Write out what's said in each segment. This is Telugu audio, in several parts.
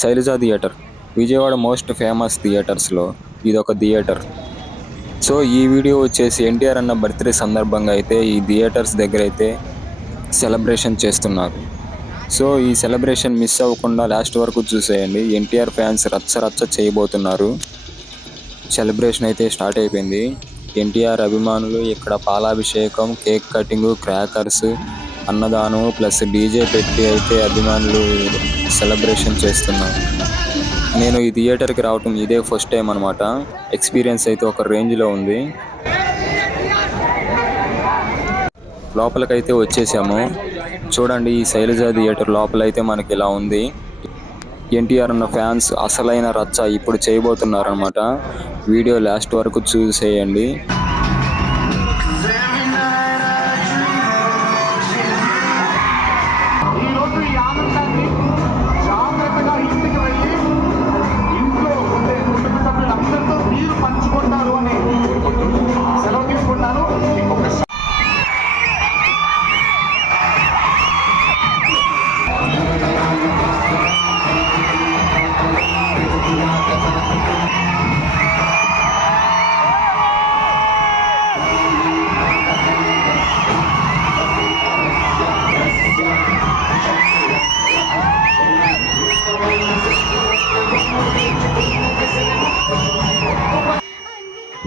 Shailaja theatre Vijayawada most famous థియేటర్స్లో ఇదొక థియేటర్. సో ఈ వీడియో వచ్చేసి ఎన్టీఆర్ అన్న బర్త్డే సందర్భంగా అయితే ఈ థియేటర్స్ దగ్గర అయితే సెలబ్రేషన్ చేస్తున్నారు. సో ఈ సెలబ్రేషన్ మిస్ అవ్వకుండా లాస్ట్ వరకు చూసేయండి. ఎన్టీఆర్ ఫ్యాన్స్ రచ్చ రచ్చ చేయబోతున్నారు. సెలబ్రేషన్ అయితే స్టార్ట్ అయిపోయింది. ఎన్టీఆర్ అభిమానులు ఇక్కడ పాలాభిషేకం, కేక్ కటింగ్, క్రాకర్స్, అన్నదానం ప్లస్ డీజే పెట్టి అయితే అభిమానులు సెలబ్రేషన్ చేస్తున్నారు. నేను ఈ థియేటర్కి రావటం ఇదే ఫస్ట్ టైం అనమాట. ఎక్స్పీరియన్స్ అయితే ఒక రేంజ్లో ఉంది. లోపలికైతే వచ్చేసాము. చూడండి, ఈ శైలజ థియేటర్ లోపలైతే మనకి ఇలా ఉంది. ఎన్టీఆర్ అన్న ఫ్యాన్స్ అసలైన రచ్చ ఇప్పుడు చేయబోతున్నారు అనమాట. వీడియో లాస్ట్ వరకు చూసేయండి.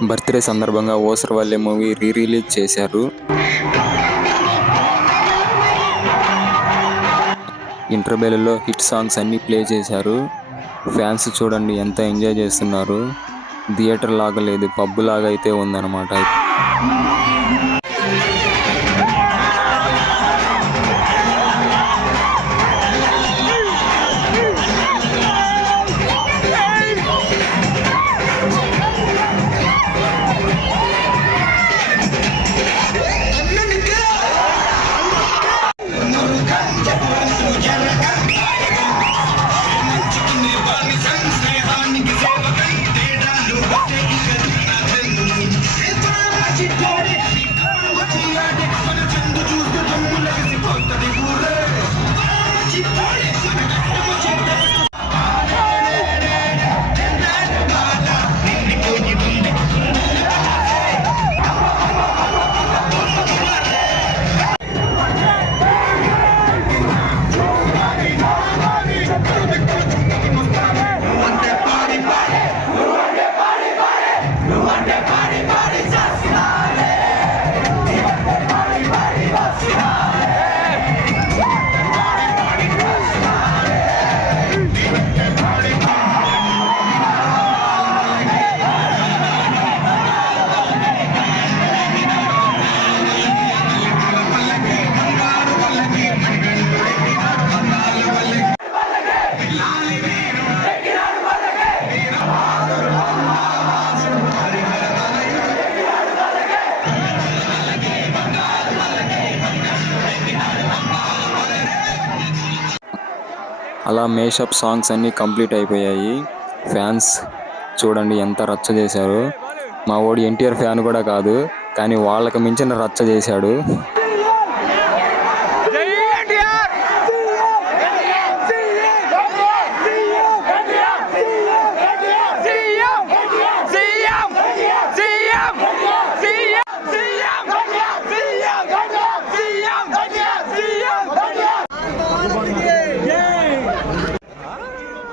బర్త్డే సందర్భంగా ఓసరవల్లే మూవీ రిలీజ్ చేశారు. ఇంటర్వెల్లో హిట్ సాంగ్స్ అన్నీ ప్లే చేశారు. ఫ్యాన్స్ చూడండి ఎంత ఎంజాయ్ చేస్తున్నారు. థియేటర్ లాగా లేదు, పబ్ లాగా అయితే ఉందన్నమాట. అలా మేషప్ సాంగ్స్ అన్నీ కంప్లీట్ అయిపోయాయి. ఫ్యాన్స్ చూడండి ఎంత రచ్చ చేశారు. మా వాడు ఎన్టీఆర్ ఫ్యాన్ కూడా కాదు, కానీ వాళ్ళకి మించిన రచ్చ చేశాడు.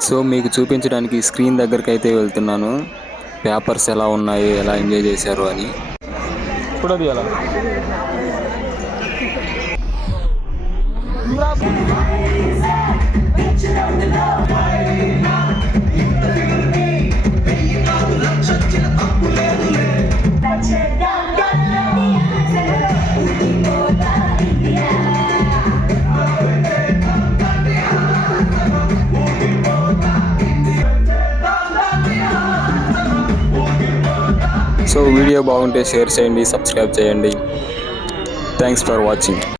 సో మీకు చూపించడానికి స్క్రీన్ దగ్గరికి అయితే వెళ్తున్నాను. పేపర్స్ ఎలా ఉన్నాయి, ఎలా ఎంజాయ్ చేశారు అని. సో వీడియో బాగుంటే షేర్ చేయండి, సబ్స్క్రైబ్ చేయండి. Thanks for watching.